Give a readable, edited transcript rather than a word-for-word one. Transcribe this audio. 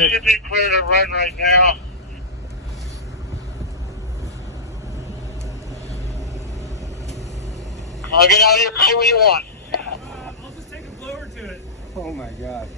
it should be clear to run right now. I'll get out of here, see what you want. I'll just take a blower to it. Oh my God.